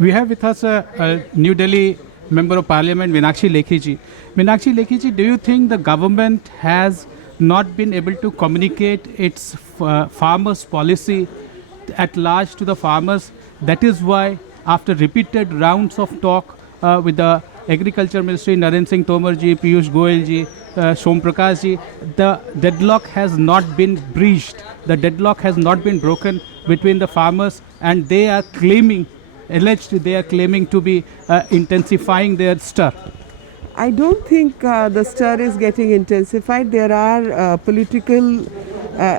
We have with us a New Delhi Member of Parliament, Meenakshi Lekhi ji. Meenakshi Lekhi ji, do you think the government has not been able to communicate its farmers' policy at large to the farmers? That is why, after repeated rounds of talk with the Agriculture Ministry, Narendra Singh Tomar ji, Piyush Goyal ji, Som Prakash ji, the deadlock has not been breached. The deadlock has not been broken between the farmers, and they are claiming to be intensifying their stir. I don't think the stir is getting intensified. There are political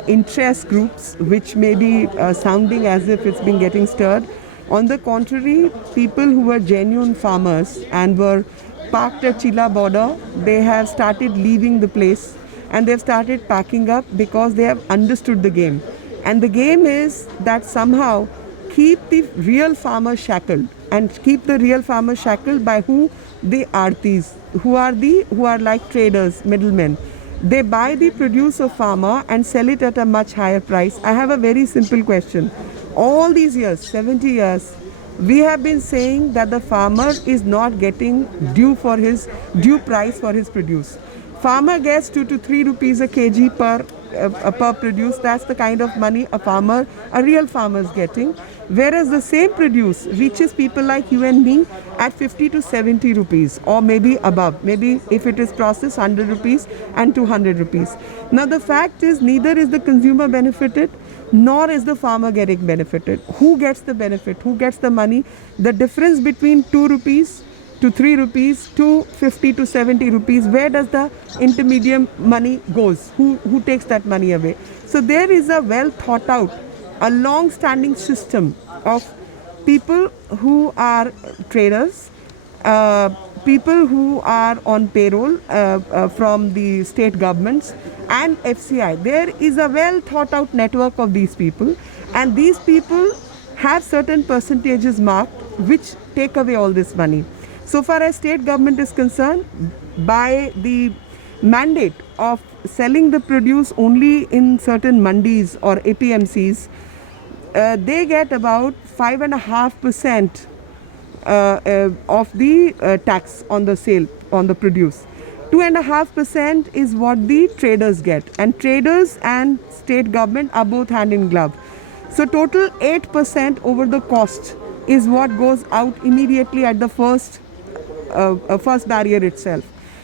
interest groups which may be sounding as if it's been getting stirred. On the contrary, people who were genuine farmers and were parked at Chilla border, they have started leaving the place and they've started packing up because they have understood the game. And the game is that somehow keep the real farmers shackled, and keep the real farmers shackled by who? The artis, who are like traders, middlemen. They buy the produce of farmer and sell it at a much higher price. I have a very simple question. All these years, 70 years, we have been saying that the farmer is not getting due price for his produce. Farmer gets 2 to 3 rupees a kg per produce. That's the kind of money a real farmer is getting. Whereas the same produce reaches people like you and me at 50 to 70 rupees or maybe above. Maybe if it is processed, 100 rupees and 200 rupees. Now the fact is, neither is the consumer benefited nor is the farmer getting benefited. Who gets the benefit? Who gets the money? The difference between 2 rupees to 3 rupees to 50 to 70 rupees, where does the intermediate money goes? Who takes that money away? So there is a well thought out, a long-standing system of people who are traders, people who are on payroll from the state governments and FCI. There is a well thought out network of these people, and these people have certain percentages marked which take away all this money. So far as state government is concerned, by the mandate of selling the produce only in certain mandis or APMCs, they get about 5.5% of the tax on the sale on the produce. 2.5% is what the traders get, and traders and state government are both hand in glove. So total 8% over the cost is what goes out immediately at the first barrier itself.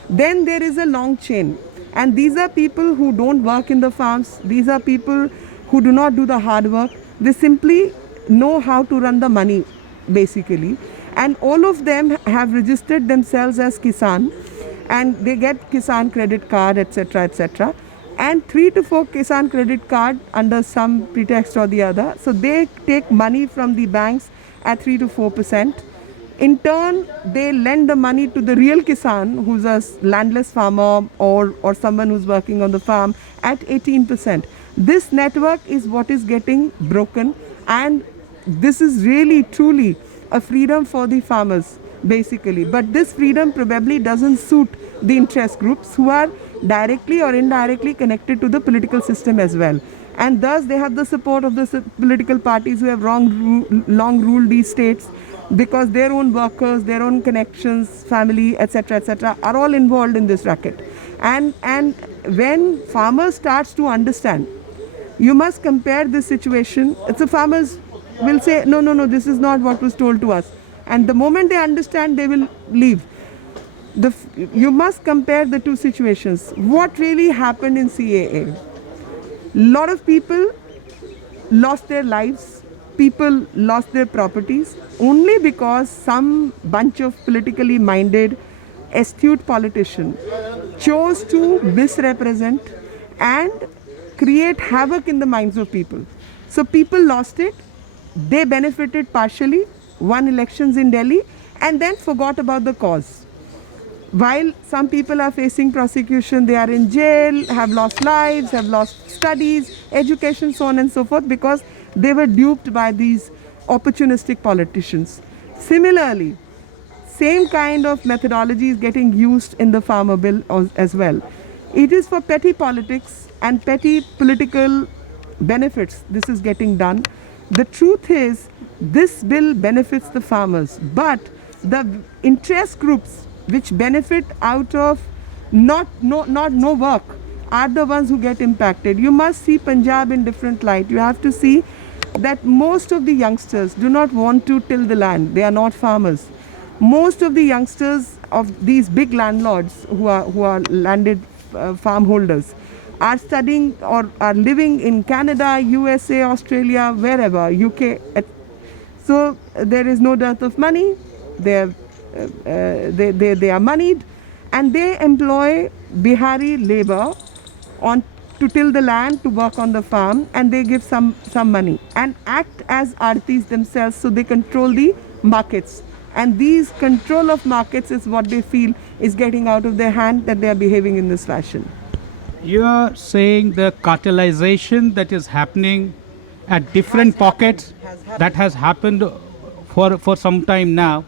Then there is a long chain, and these are people who don't work in the farms. These are people who do not do the hard work. They simply know how to run the money basically, and all of them have registered themselves as Kisan, and they get Kisan credit card, etc., etc., and 3 to 4 Kisan credit card under some pretext or the other. So they take money from the banks at 3 to 4%. In turn, they lend the money to the real Kisan, who's a landless farmer or someone who's working on the farm, at 18%. This network is what is getting broken, and this is really truly a freedom for the farmers basically. But this freedom probably doesn't suit the interest groups who are directly or indirectly connected to the political system as well. And thus they have the support of the political parties who have long ruled these states, because their own workers, their own connections, family, etc., etc., are all involved in this racket. And when farmers starts to understand, you must compare this situation. It's the farmers will say, no, this is not what was told to us. And the moment they understand, they will leave. You must compare the two situations. What really happened in CAA? Lot of people lost their lives. People lost their properties only because some bunch of politically minded, astute politicians chose to misrepresent and create havoc in the minds of people. So people lost it. They benefited partially, won elections in Delhi, and then forgot about the cause. While some people are facing prosecution, they are in jail, have lost lives, have lost studies, education, so on and so forth, because they were duped by these opportunistic politicians. Similarly, same kind of methodology is getting used in the farmer bill as well. It is for petty politics and petty political benefits this is getting done. The truth is, this bill benefits the farmers, but the interest groups which benefit out of no work are the ones who get impacted. You must see Punjab in different light. You have to see that most of the youngsters do not want to till the land. They are not farmers. Most of the youngsters of these big landlords who are landed farm holders are studying or are living in Canada, USA, Australia, wherever, UK. So there is no dearth of money. They are moneyed, and they employ Bihari labor to till the land, to work on the farm, and they give some money and act as artis themselves, so they control the markets. And these control of markets is what they feel is getting out of their hand, that they are behaving in this fashion. You are saying the cartelization that is happening at different pockets, that has happened for some time now,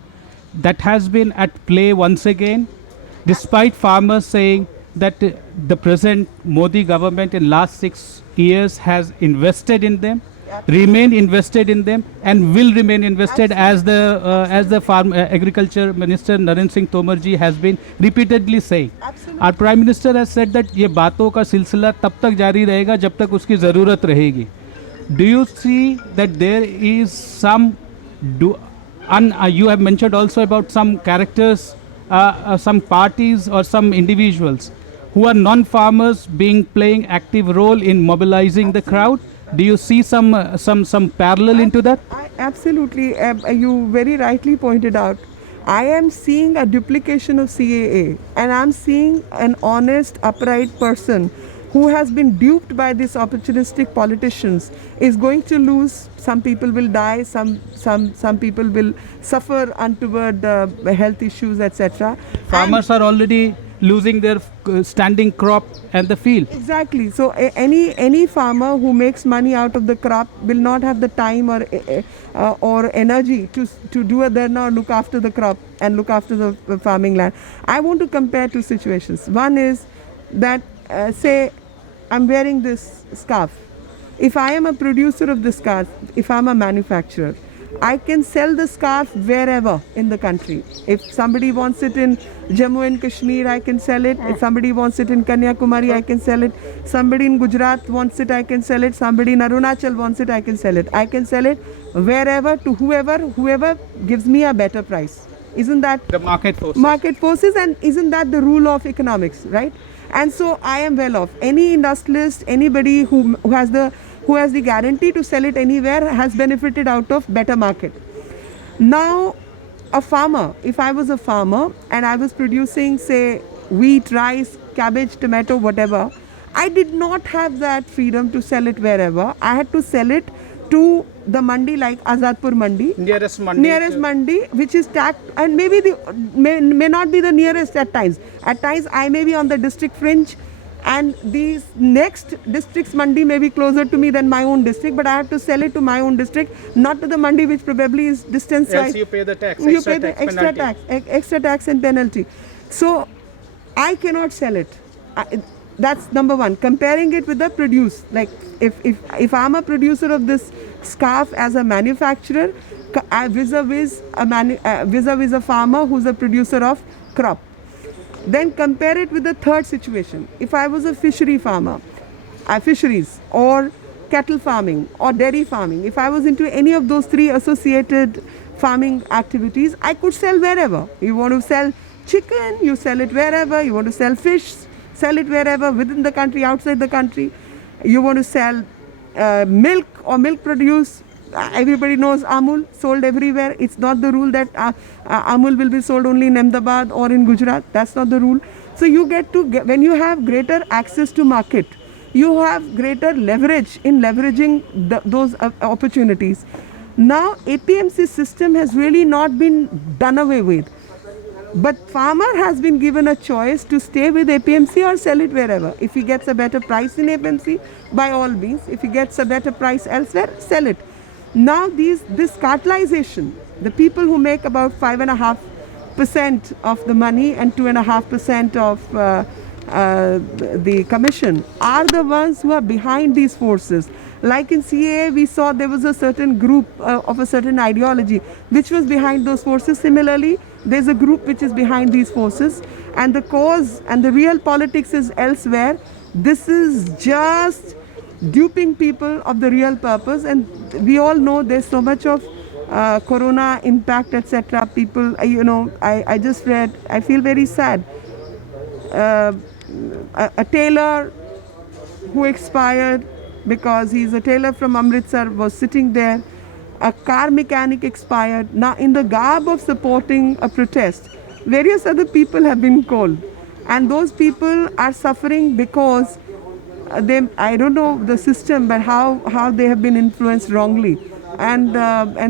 that has been at play once again, despite farmers saying that the present Modi government in last 6 years has invested in them, remain invested in them, and will remain invested, as the agriculture minister Narendra Singh Tomar ji has been repeatedly saying. Absolutely. Our prime minister has said that ये बातों का सिलसिला तब तक जारी रहेगा जब तक उसकी ज़रूरत रहेगी. Do you see that there is some you have mentioned also about some characters, some parties or some individuals who are non-farmers playing active role in mobilizing the crowd? Do you see some parallel into that? Absolutely. You very rightly pointed out. I am seeing a duplication of CAA, and I'm seeing an honest, upright person who has been duped by these opportunistic politicians is going to lose. Some people will die, some people will suffer untoward health issues, etc. Farmers are already losing their standing crop and the field. Exactly. So any farmer who makes money out of the crop will not have the time or energy to do a dharna or look after the crop and look after the farming land. I want to compare two situations. One is that say I'm wearing this scarf. If I am a producer of this scarf, if I'm a manufacturer, I can sell the scarf wherever in the country. If somebody wants it in Jammu and Kashmir, I can sell it. If somebody wants it in Kanyakumari, I can sell it. Somebody in Gujarat wants it, I can sell it. Somebody in Arunachal wants it, I can sell it. I can sell it wherever to whoever gives me a better price. Isn't that The market forces. Market forces, and isn't that the rule of economics, right? And so I am well off. Any industrialist, anybody who has the guarantee to sell it anywhere has benefited out of better market. Now, a farmer, if I was a farmer and I was producing, say, wheat, rice, cabbage, tomato, whatever, I did not have that freedom to sell it wherever. I had to sell it to the mandi like Azadpur Mandi. Nearest mandi. Which is tagged, and maybe may not be the nearest at times. At times I may be on the district fringe, and these next district's mandi may be closer to me than my own district, but I have to sell it to my own district, not to the mandi which probably is distance wise. Else you pay the tax. You pay the extra tax and penalty. So I cannot sell it. That's number one. Comparing it with the produce, like if I'm a producer of this scarf as a manufacturer, vis-a-vis a farmer who's a producer of crop. Then compare it with the third situation. If I was a fishery farmer, fisheries or cattle farming or dairy farming, if I was into any of those three associated farming activities, I could sell wherever. You want to sell chicken, you sell it wherever. You want to sell fish, sell it wherever, within the country, outside the country. You want to sell milk or milk produce. Everybody knows Amul, sold everywhere. It's not the rule that Amul will be sold only in Ahmedabad or in Gujarat. That's not the rule. So you when you have greater access to market, you have greater leverage in leveraging those opportunities. Now APMC system has really not been done away with. But farmer has been given a choice to stay with APMC or sell it wherever. If he gets a better price in APMC, by all means. If he gets a better price elsewhere, sell it. Now this cartelization, the people who make about 5.5% of the money and 2.5% of the commission are the ones who are behind these forces. Like in CAA, we saw there was a certain group of a certain ideology which was behind those forces. Similarly, there's a group which is behind these forces, and the cause and the real politics is elsewhere. This is just duping people of the real purpose, and we all know there's so much of corona impact, etc. People, I just read, I feel very sad. A tailor who expired because he's a tailor from Amritsar was sitting there. A car mechanic expired. Now, in the garb of supporting a protest, various other people have been called, and those people are suffering because I don't know the system, but how they have been influenced wrongly, and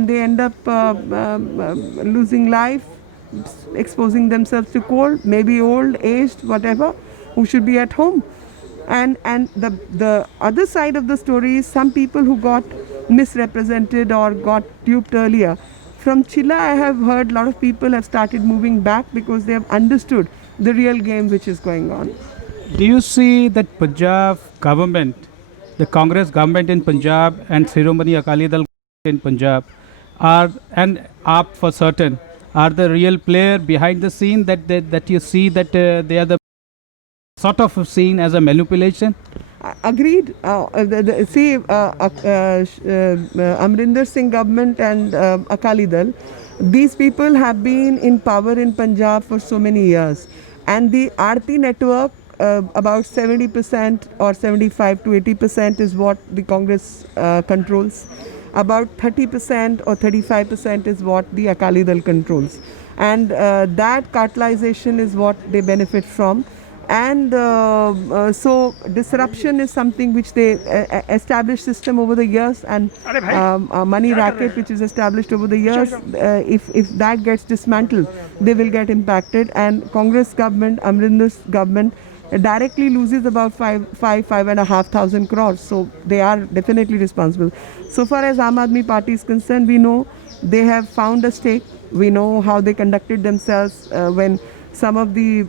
they end up losing life, exposing themselves to cold, maybe old, aged, whatever, who should be at home. And the other side of the story is some people who got misrepresented or got duped earlier. From Chilla, I have heard a lot of people have started moving back because they have understood the real game which is going on. Do you see that Punjab government, the Congress government in Punjab and Shiromani Akali Dal in Punjab are, and AAP for certain, are the real player behind the scene, that you see that they are the sort of seen as a manipulation? Agreed. See, Amrinder Singh government and Akali Dal, these people have been in power in Punjab for so many years, and the Aarti network, about 70% or 75 to 80% is what the Congress controls. About 30% or 35% is what the Akali Dal controls, and that cartelization is what they benefit from. And so disruption is something which they established system over the years, and money racket which is established over the years, if that gets dismantled, they will get impacted. And Congress government, Amrinder's government, directly loses about 5,500 crores. So they are definitely responsible. So far as Aam Aadmi Party is concerned, we know they have found a stake. We know how they conducted themselves when some of the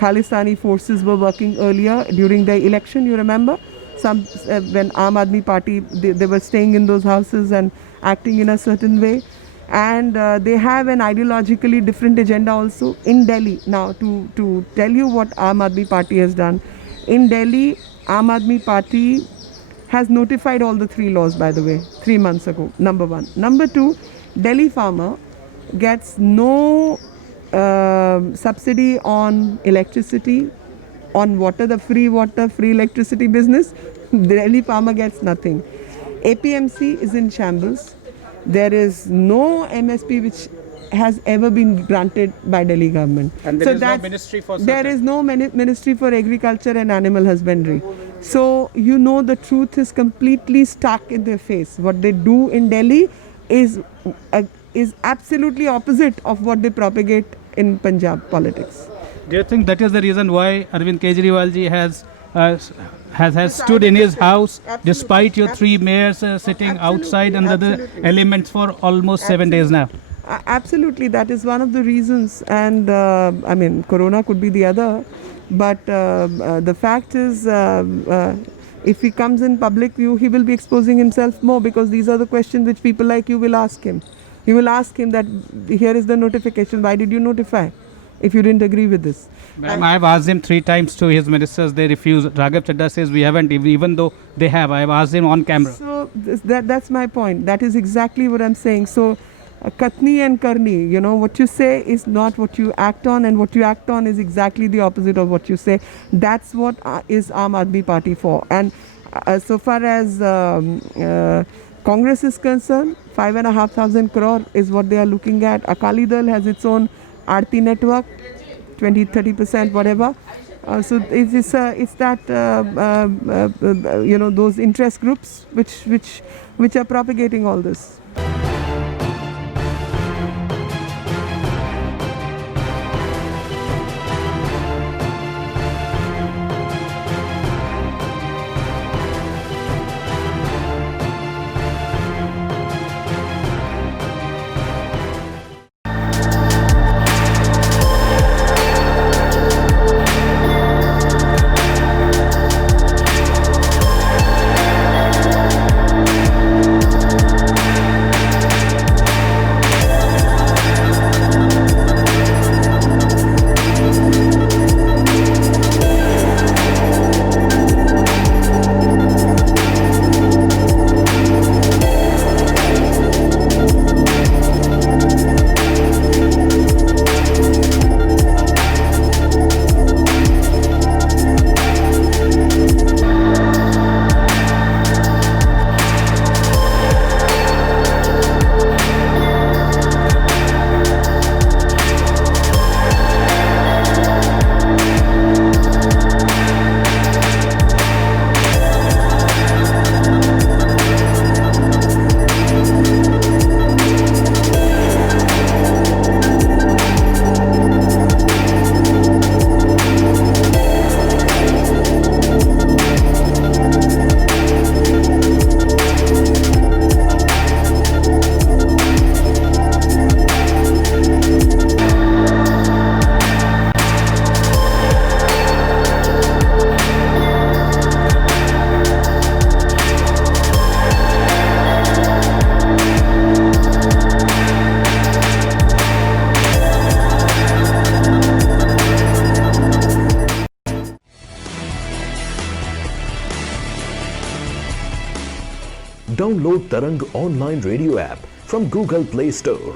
Khalistani forces were working earlier during the election. You remember, some when Aam Aadmi Party, they were staying in those houses and acting in a certain way. And they have an ideologically different agenda also in Delhi. Now, to tell you what Aam Aadmi Party has done, in Delhi, Aam Aadmi Party has notified all the 3 laws, by the way, 3 months ago, number one. Number two, Delhi farmer gets no subsidy on electricity, on water, the free water, free electricity business. The Delhi farmer gets nothing. APMC is in shambles. There is no MSP which has ever been granted by Delhi government. And there is no ministry for there is no ministry for agriculture and animal husbandry. So you know the truth is completely stuck in their face. What they do in Delhi is absolutely opposite of what they propagate in Punjab politics. Do you think that is the reason why Arvind Kejriwal ji has stood in his house, despite your 3 mayors sitting outside under the elements for almost 7 days now? Absolutely, that is one of the reasons. And I mean, Corona could be the other, but the fact is, if he comes in public view, he will be exposing himself more, because these are the questions which people like you will ask him. You will ask him that here is the notification, why did you notify if you didn't agree with this? Ma'am, I have asked him 3 times to his ministers, they refuse. Raghav Chadda says we haven't, even though they have. I have asked him on camera. So that's my point. That is exactly what I'm saying. So Katni and Karni, you know, what you say is not what you act on, and what you act on is exactly the opposite of what you say. That's what is Aam Aadmi Party for. And so far as Congress is concerned, 5,500 crore is what they are looking at. Akali Dal has its own Aarti network, 20-30%, whatever. So it's that you know, those interest groups which are propagating all this. Download Tarang online radio app from Google Play Store.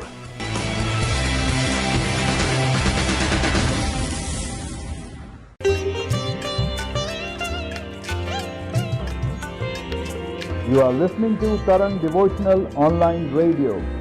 You are listening to Tarang Devotional Online Radio.